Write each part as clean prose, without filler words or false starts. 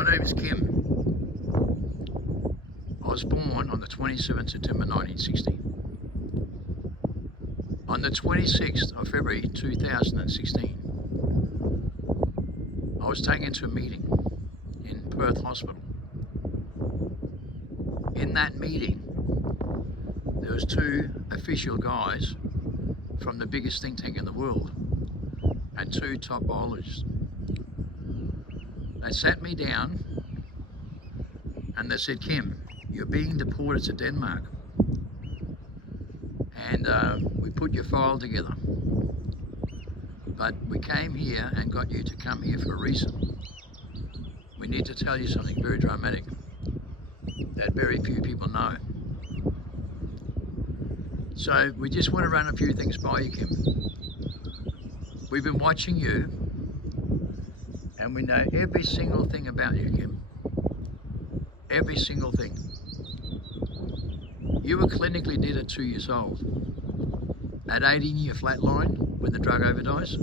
My name is Kim. I was born on the 27th September 1960. On the 26th of February 2016, I was taken to a meeting in Perth Hospital. In that meeting, there was two official guys from the biggest think tank in the world and two top biologists. They sat me down and they said, Kim, you're being deported to Denmark, and we put your file together, but we came here and got you to come here for a reason. We need to tell you something very dramatic that very few people know. So we just want to run a few things by you, Kim. We've been watching you and we know every single thing about you, Kim. Every single thing. You were clinically dead at 2 years old. At 18, you flatlined with the drug overdose.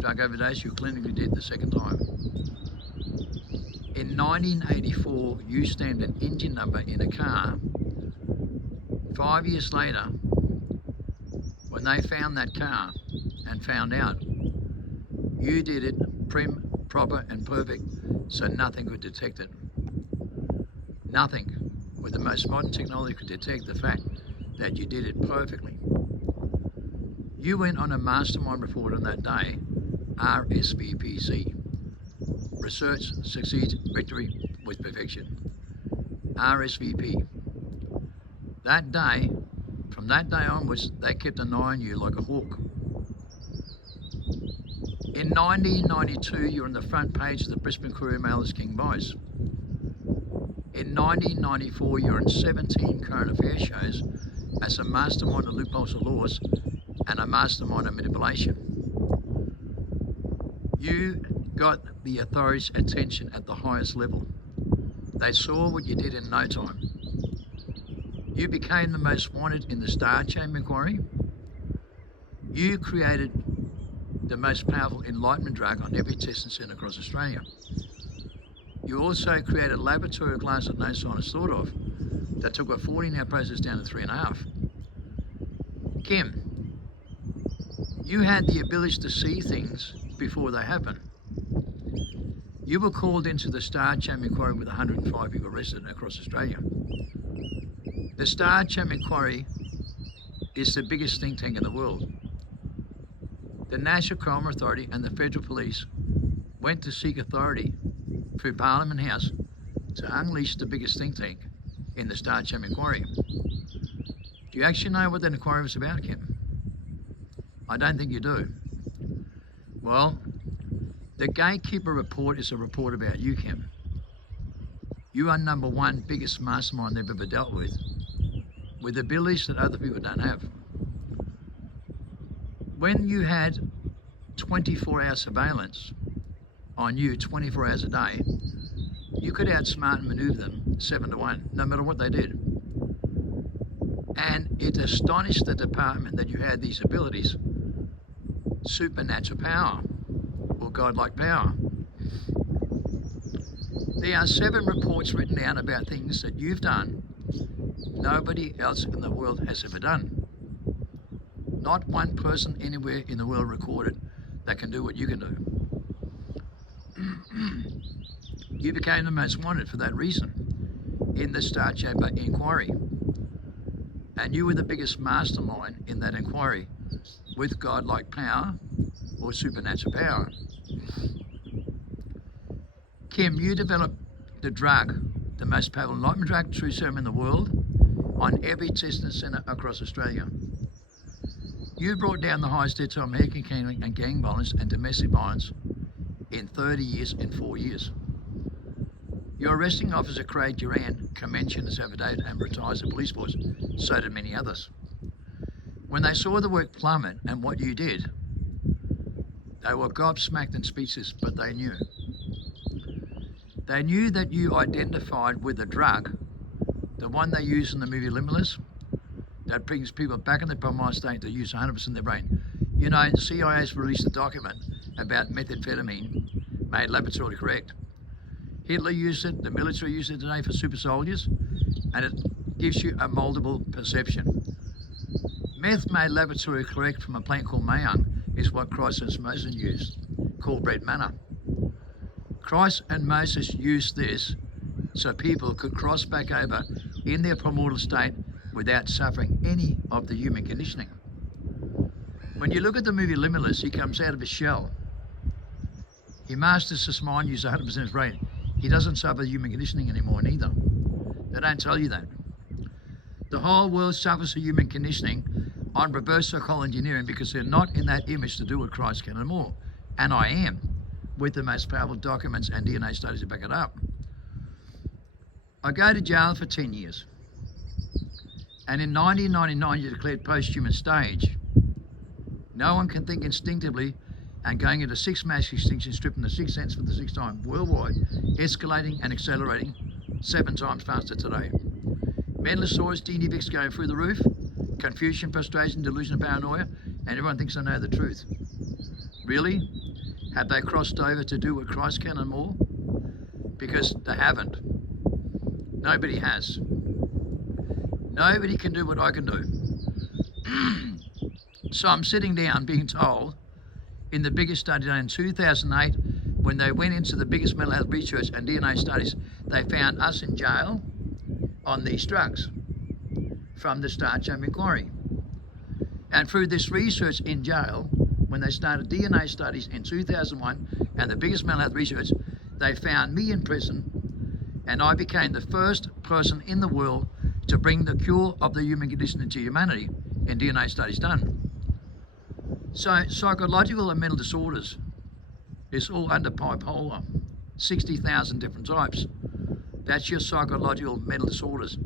Drug overdose, you were clinically dead the second time. In 1984, you stamped an engine number in a car. 5 years later, when they found that car and found out, you did it prim, proper and perfect, so nothing could detect it. Nothing with the most modern technology could detect the fact that you did it perfectly. You went on a mastermind report on that day, RSVPC. Research succeeds, victory with perfection. RSVP. That day, from that day onwards, they kept an eye on you like a hawk. In 1992, you're on the front page of the Brisbane Courier Mail as King Vice. In 1994, you're in 17 current affairs shows as a mastermind of loopholes of laws and a mastermind of manipulation. You got the authorities' attention at the highest level. They saw what you did in no time. You became the most wanted in the Star Chamber inquiry. You created the most powerful enlightenment drug on every testing centre across Australia. You also created a laboratory glass that no scientist thought of that took a 14-hour process down to 3.5. Kim, you had the ability to see things before they happen. You were called into the Star Chamber inquiry with 105 people arrested across Australia. The Star Chamber inquiry is the biggest think tank in the world. The National Crime Authority and the Federal Police went to seek authority through Parliament House to unleash the biggest think tank in the Star Chamber inquiry. Do you actually know what that inquiry was about, Kim? I don't think you do. Well, the Gatekeeper report is a report about you, Kim. You are number one biggest mastermind they've ever dealt with abilities that other people don't have. When you had 24-hour surveillance on you 24 hours a day, you could outsmart and maneuver them 7-1, no matter what they did. And it astonished the department that you had these abilities, supernatural power or godlike power. There are 7 reports written down about things that you've done nobody else in the world has ever done. Not one person anywhere in the world recorded that can do what you can do. You became the most wanted for that reason in the Star Chamber inquiry. And you were the biggest mastermind in that inquiry with godlike power or supernatural power. Kim, you developed the drug, the most powerful enlightenment drug, true serum in the world, on every testing centre across Australia. You brought down the highest death toll of American killing and gang violence and domestic violence in 30 years in 4 years. Your arresting officer, Craig Duran, commenced in his affidavit and retired the police force. So did many others. When they saw the work plummet and what you did, they were gobsmacked and speechless, but they knew. They knew that you identified with the drug, the one they use in the movie Limitless, that brings people back in the paralyzed state to use 100% of their brain. You know, CIA's released a document about methamphetamine made laboratory correct. Hitler used it, the military used it today for super soldiers, and it gives you a multiple perception. Meth made laboratory correct from a plant called Mayung is what Christ and Moses used, called bread manna. Christ and Moses used this so people could cross back over in their primordial state without suffering any of the human conditioning. When you look at the movie Limitless, he comes out of his shell. He masters his mind, uses 100% of his brain. He doesn't suffer human conditioning anymore neither. They don't tell you that. The whole world suffers from human conditioning on reverse psychology engineering because they're not in that image to do what Christ can and more. And I am, with the most powerful documents and DNA studies to back it up. I go to jail for 10 years. And in 1999, you declared post-human stage. No one can think instinctively and going into 6 mass extinctions, stripping the 6th sense for the 6th time worldwide, escalating and accelerating 7 times faster today. Mental disorders, DNVX going through the roof, confusion, frustration, delusion, paranoia, and everyone thinks they know the truth. Really? Have they crossed over to do what Christ can and more? Because they haven't. Nobody has. Nobody can do what I can do. So I'm sitting down being told in the biggest study done in 2008, when they went into the biggest mental health research and DNA studies, they found us in jail on these drugs from the Star Chamber Inquiry. And through this research in jail, when they started DNA studies in 2001 and the biggest mental health research, they found me in prison, and I became the first person in the world to bring the cure of the human condition to humanity in DNA studies done. So psychological and mental disorders is all under bipolar, 60,000 different types. That's your psychological mental disorders.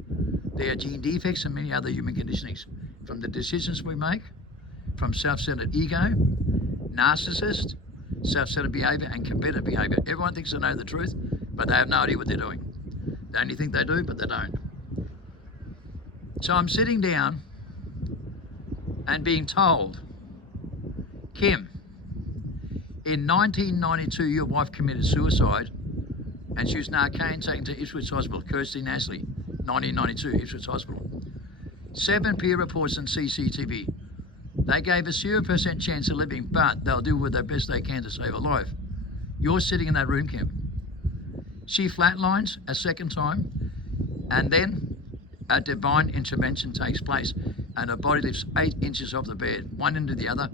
They are gene defects and many other human conditionings, from the decisions we make, from self-centered ego, narcissist, self-centered behavior, and competitive behavior. Everyone thinks they know the truth, but they have no idea what they're doing. They only think they do, but they don't. So I'm sitting down and being told, Kim, in 1992 your wife committed suicide and she was narcotic taken to Ipswich Hospital, Kirsty Nasley, 1992, Ipswich Hospital. 7 peer reports and CCTV. They gave a 0% chance of living, but they'll do with the best they can to save her life. You're sitting in that room, Kim. She flatlines a second time, and then a divine intervention takes place, and her body lifts 8 inches off the bed, one into the other,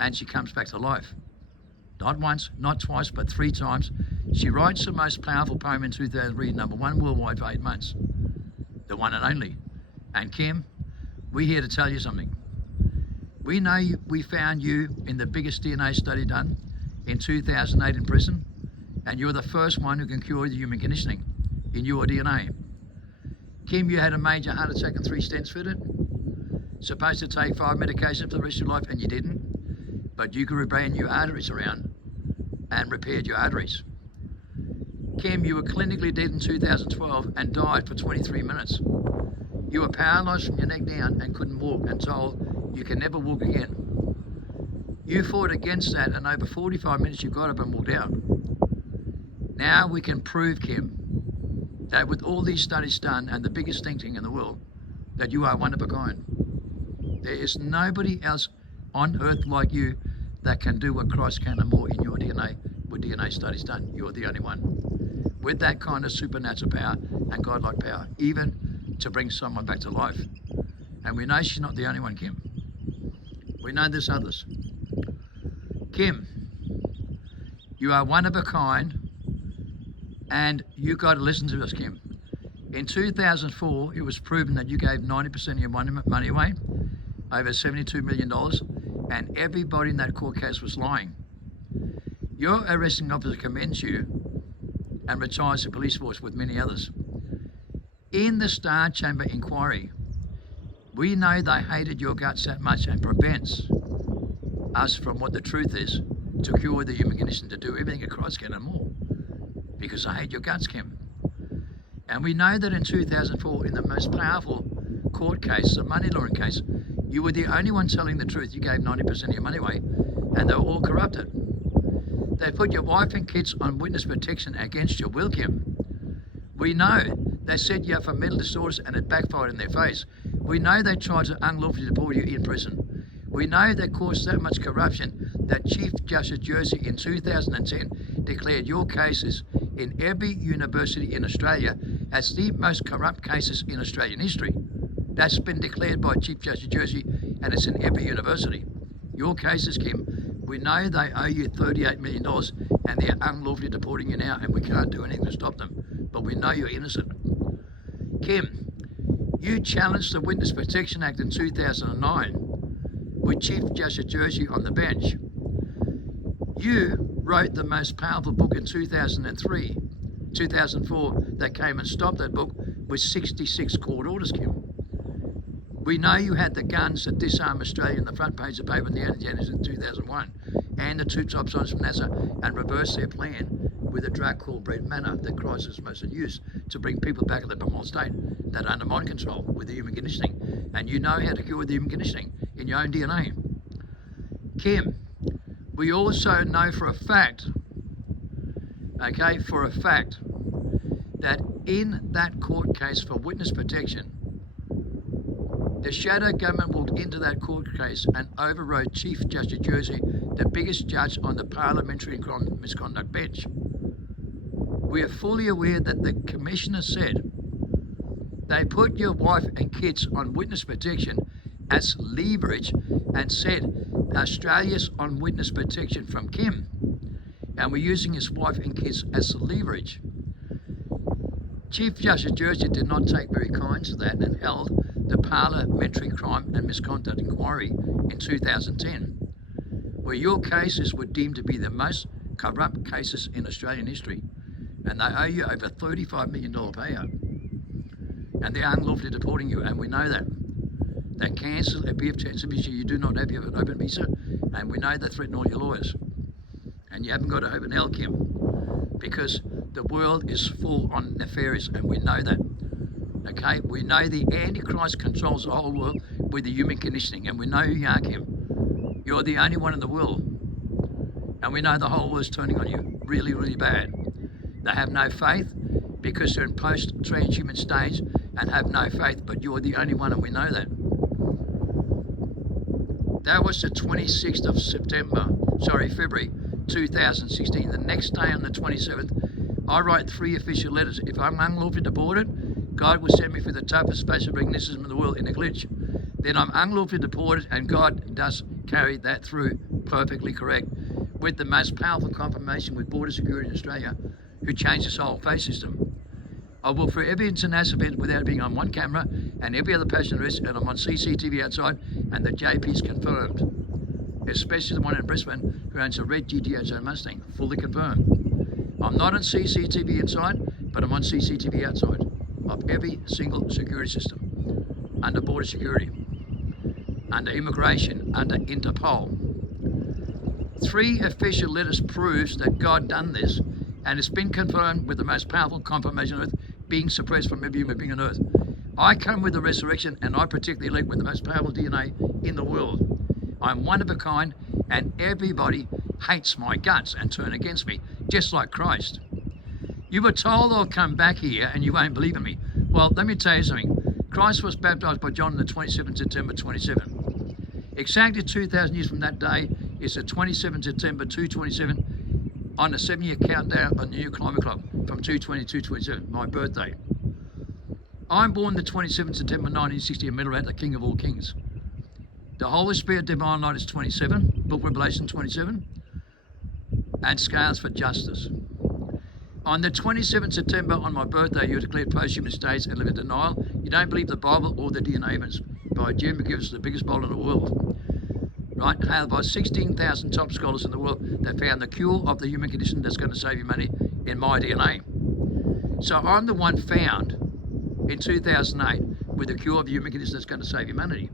and she comes back to life. Not once, not twice, but 3 times. She writes the most powerful poem in 2003, #1 worldwide for 8 months. The one and only. And Kim, we're here to tell you something. We know we found you in the biggest DNA study done in 2008 in prison, and you're the first one who can cure the human conditioning in your DNA. Kim, you had a major heart attack and 3 stents fitted. Supposed to take 5 medications for the rest of your life, and you didn't. But you could rebrand your arteries around and repaired your arteries. Kim, you were clinically dead in 2012 and died for 23 minutes. You were paralyzed from your neck down and couldn't walk and told you can never walk again. You fought against that, and over 45 minutes you got up and walked out. Now we can prove, Kim, that with all these studies done and the biggest thinking in the world, that you are one of a kind. There is nobody else on earth like you that can do what Christ can and more in your DNA with DNA studies done. You're the only one with that kind of supernatural power and godlike power, even to bring someone back to life. And we know she's not the only one, Kim. We know there's others. Kim, you are one of a kind, and you got to listen to us, Kim. In 2004, it was proven that you gave 90% of your money away, over $72 million, and everybody in that court case was lying. Your arresting officer commends you and retires the police force with many others. In the Star Chamber inquiry, we know they hated your guts that much and prevents us from what the truth is to cure the human condition, to do everything that Christ can and more, because they hate your guts, Kim. And we know that in 2004, in the most powerful court case, the money laundering case, you were the only one telling the truth. You gave 90% of your money away, and they were all corrupted. They put your wife and kids on witness protection against your will, Kim. We know they set you up for mental disorders and it backfired in their face. We know they tried to unlawfully deport you in prison. We know they caused so much corruption that Chief Justice Jersey in 2010 declared your cases in every university in Australia as the most corrupt cases in Australian history. That's been declared by Chief Justice Jersey and it's in every university. Your cases, Kim, we know they owe you $38 million and they're unlawfully deporting you now and we can't do anything to stop them. But we know you're innocent. Kim, you challenged the Witness Protection Act in 2009 with Chief Justice Jersey on the bench. You wrote the most powerful book in 2004 that came and stopped that book with 66 court orders, Kim. We know you had the guns that disarm Australia in the front page of paper in the Anti-Janitors in 2001 and the two top signs from NASA and reversed their plan with a drug called Brett Manor that Chrysler most had used to bring people back to the normal state that are under mind control with the human conditioning. And you know how to cure the human conditioning in your own DNA. Kim, we also know for a fact, that in that court case for witness protection, the shadow government walked into that court case and overrode Chief Justice Jersey, the biggest judge on the parliamentary misconduct bench. We are fully aware that the commissioner said they put your wife and kids on witness protection as leverage and said Australia's on witness protection from Kim and we're using his wife and kids as leverage. Chief Justice Jersey did not take very kind to that and held the Parliamentary Crime and Misconduct Inquiry in 2010, where your cases were deemed to be the most corrupt cases in Australian history, and they owe you over $35 million payout. And they're unlawfully deporting you, and we know that. They cancel a BF10 visa you do not have, you have an open visa, and we know they threaten all your lawyers. And you haven't got a hope in hell, Kim, because the world is full on nefarious, and we know that. Okay, we know the Antichrist controls the whole world with the human conditioning, and we know who you are, Kim. You're the only one in the world, and we know the whole world's turning on you really, really bad. They have no faith because they're in post-transhuman stage and have no faith, but you're the only one, and we know that. That was the 26th of February 2016. The next day on the 27th, I write 3 official letters. If I'm unlawfully deported, God will send me through the toughest spatial recognition in the world in a glitch. Then I'm unlawfully deported and God does carry that through perfectly correct with the most powerful confirmation with border security in Australia who changed this whole face system. I will for every international event without being on one camera and every other passenger arrest, and I'm on CCTV outside and the JP's confirmed. Especially the one in Brisbane who owns a red GTO Mustang, fully confirmed. I'm not on CCTV inside, but I'm on CCTV outside of every single security system, under border security, under immigration, under Interpol. 3 official letters proves that God done this, and it's been confirmed with the most powerful confirmation on earth, being suppressed from every human being on earth. I come with the resurrection and I protect the elect with the most powerful DNA in the world. I'm one of a kind, and everybody hates my guts and turn against me, just like Christ. You were told I'll come back here and you won't believe in me. Well, let me tell you something. Christ was baptized by John on the 27th September 27. Exactly 2,000 years from that day is the 27th September 227 on the 7-year countdown on the new climate clock from 220 to 227, my birthday. I'm born the 27th September 1960 in Middlerat, the King of all kings. The Holy Spirit Divine Light is 27, Book of Revelation 27, and scales for justice. On the 27th September, on my birthday, you declared posthumous states and live in denial. You don't believe the Bible or the DNA evidence by Jim McGivers, the biggest bowler in the world. Right? Hailed by 16,000 top scholars in the world that found the cure of the human condition that's going to save humanity in my DNA. So I'm the one found in 2008 with the cure of the human condition that's going to save humanity.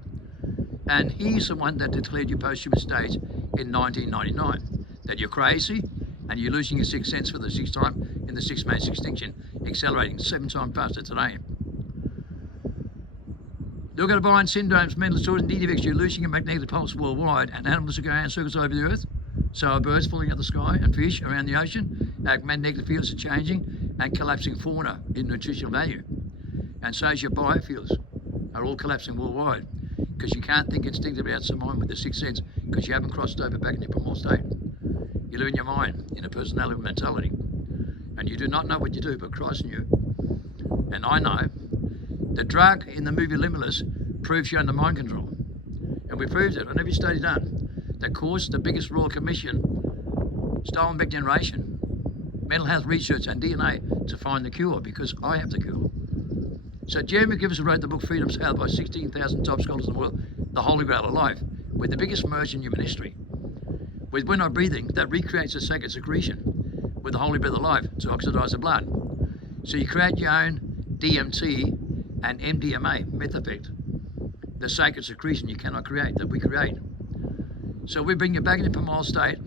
And he's the one that declared you posthumous stage in 1999. That you're crazy and you're losing your 6th sense for the 6th time in the 6th mass extinction, accelerating 7 times faster today. Look at Brian syndromes, mental disorders, and defects. You're losing your magnetic pulse worldwide, and animals are going in circles over the earth. So are birds falling out of the sky and fish around the ocean? Our magnetic fields are changing and collapsing fauna in nutritional value. And so is your biofuels are all collapsing worldwide because you can't think instinctively outside your mind with the sixth sense because you haven't crossed over back into primal state. You live in your mind, in a personality mentality. And you do not know what you do, but Christ knew. And I know. The drug in the movie Limitless proves you're under mind control. And we proved it on every study done. That caused the biggest Royal Commission, stolen back generation, mental health research and DNA to find the cure because I have the cure. So Jeremy McGivers wrote the book Freedom's Held by 16,000 top scholars in the world, The Holy Grail of Life, with the biggest merge in human history. With When I'm Breathing, that recreates the sacred secretion with the Holy Breath of Life to oxidize the blood. So you create your own DMT and MDMA, meth effect, the sacred secretion you cannot create, that we create. So we bring you back into primal state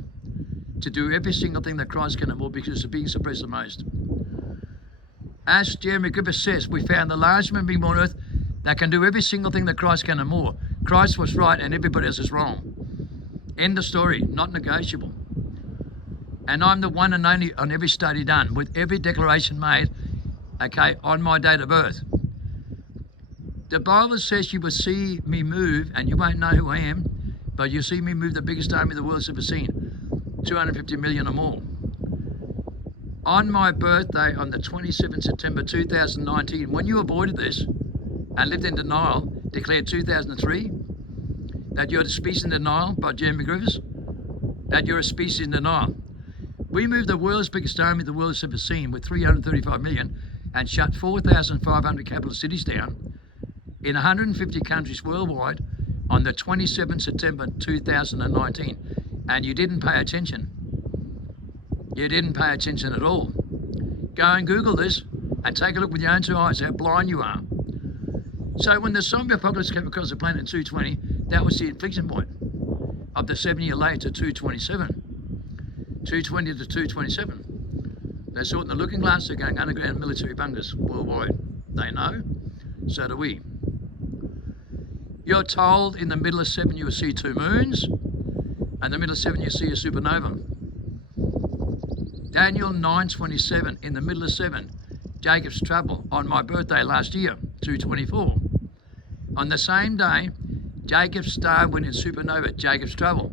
to do every single thing that Christ can avoid because it's being suppressed the most. As Jeremy Griffiths says, we found the largest human being on earth that can do every single thing that Christ can and more. Christ was right and everybody else is wrong. End of story, not negotiable. And I'm the one and only on every study done, with every declaration made, okay, on my date of birth. The Bible says you will see me move and you won't know who I am, but you see me move the biggest army the world's ever seen, 250 million or more. On my birthday, on the 27th September 2019, when you avoided this and lived in denial, declared 2003, that you're a species in denial by Jeremy Griffiths, that you're a species in denial. We moved the world's biggest army the world's ever seen with 335 million and shut 4,500 capital cities down in 150 countries worldwide on the 27th September 2019, and you didn't pay attention. You didn't pay attention at all. Go and Google this and take a look with your own two eyes how blind you are. So when the zombie apocalypse came across the planet in 220, that was the inflection point of the 7-year late to 227. 220 to 227. They saw it in the looking glass, they're going underground military bunkers worldwide. They know, so do we. You're told in the middle of 7 you will see 2 moons, and the middle of 7 you see a supernova. Daniel 9:27, in the middle of 7, Jacob's trouble on my birthday last year, 224. On the same day, Jacob's star went in supernova, Jacob's trouble.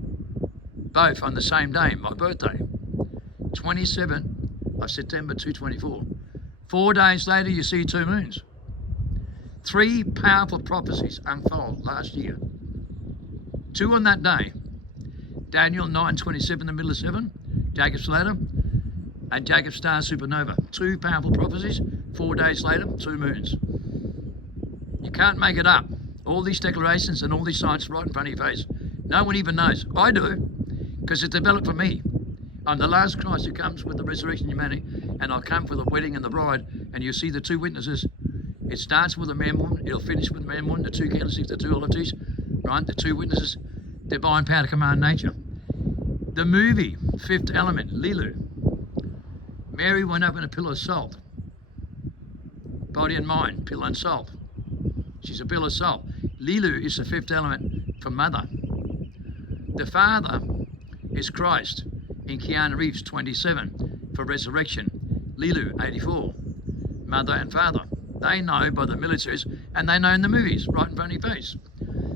Both on the same day, my birthday, 27 of September 224. 4 days later, you see 2 moons. 3 powerful prophecies unfold last year. 2 on that day. Daniel 9:27 in the middle of 7, Jacob's ladder, and Jacob's star supernova. 2 powerful prophecies, 4 days later, 2 moons. You can't make it up. All these declarations and all these signs right in front of your face. No one even knows. I do, because it's developed for me. I'm the last Christ who comes with the resurrection of humanity, and I'll come for the wedding and the bride, and you see the 2 witnesses. It starts with the man woman, it'll finish with the man woman, the 2 candlesticks, the 2 olive trees, right? The 2 witnesses, divine power to command nature. The movie, Fifth Element, Lilu. Mary went up in a pillar of salt. Body and mind, pillar and salt. She's a pillar of salt. Lilu is the 5th element for mother. The father is Christ in Keanu Reeves 27 for resurrection. Lilu 84. Mother and father. They know by the militaries and they know in the movies right in front of your face.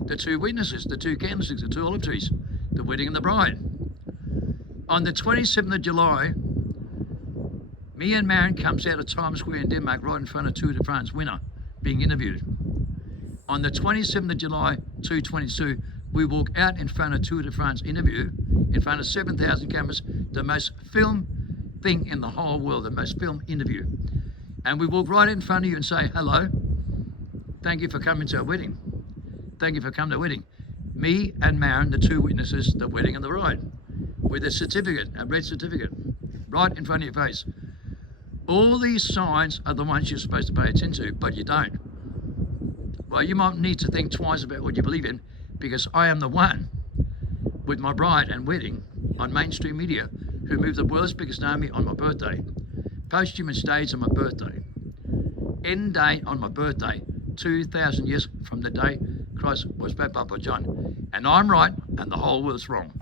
The 2 witnesses, the 2 candlesticks, the 2 olive trees, the wedding and the bride. On the 27th of July, me and Maren comes out of Times Square in Denmark right in front of Tour de France winner being interviewed. On the 27th of July 2022, we walk out in front of Tour de France interview in front of 7,000 cameras, the most filmed thing in the whole world, the most filmed interview. And we walk right in front of you and say, hello, thank you for coming to our wedding. Thank you for coming to our wedding. Me and Maren, the 2 witnesses, the wedding and the bride, with a certificate, a red certificate, right in front of your face. All these signs are the ones you're supposed to pay attention to, but you don't. Well, you might need to think twice about what you believe in, because I am the one with my bride and wedding on mainstream media who moved the world's biggest army on my birthday. Posthumous stage on my birthday. End day on my birthday, 2,000 years from the day Christ was baptized by John. And I'm right and the whole world's wrong.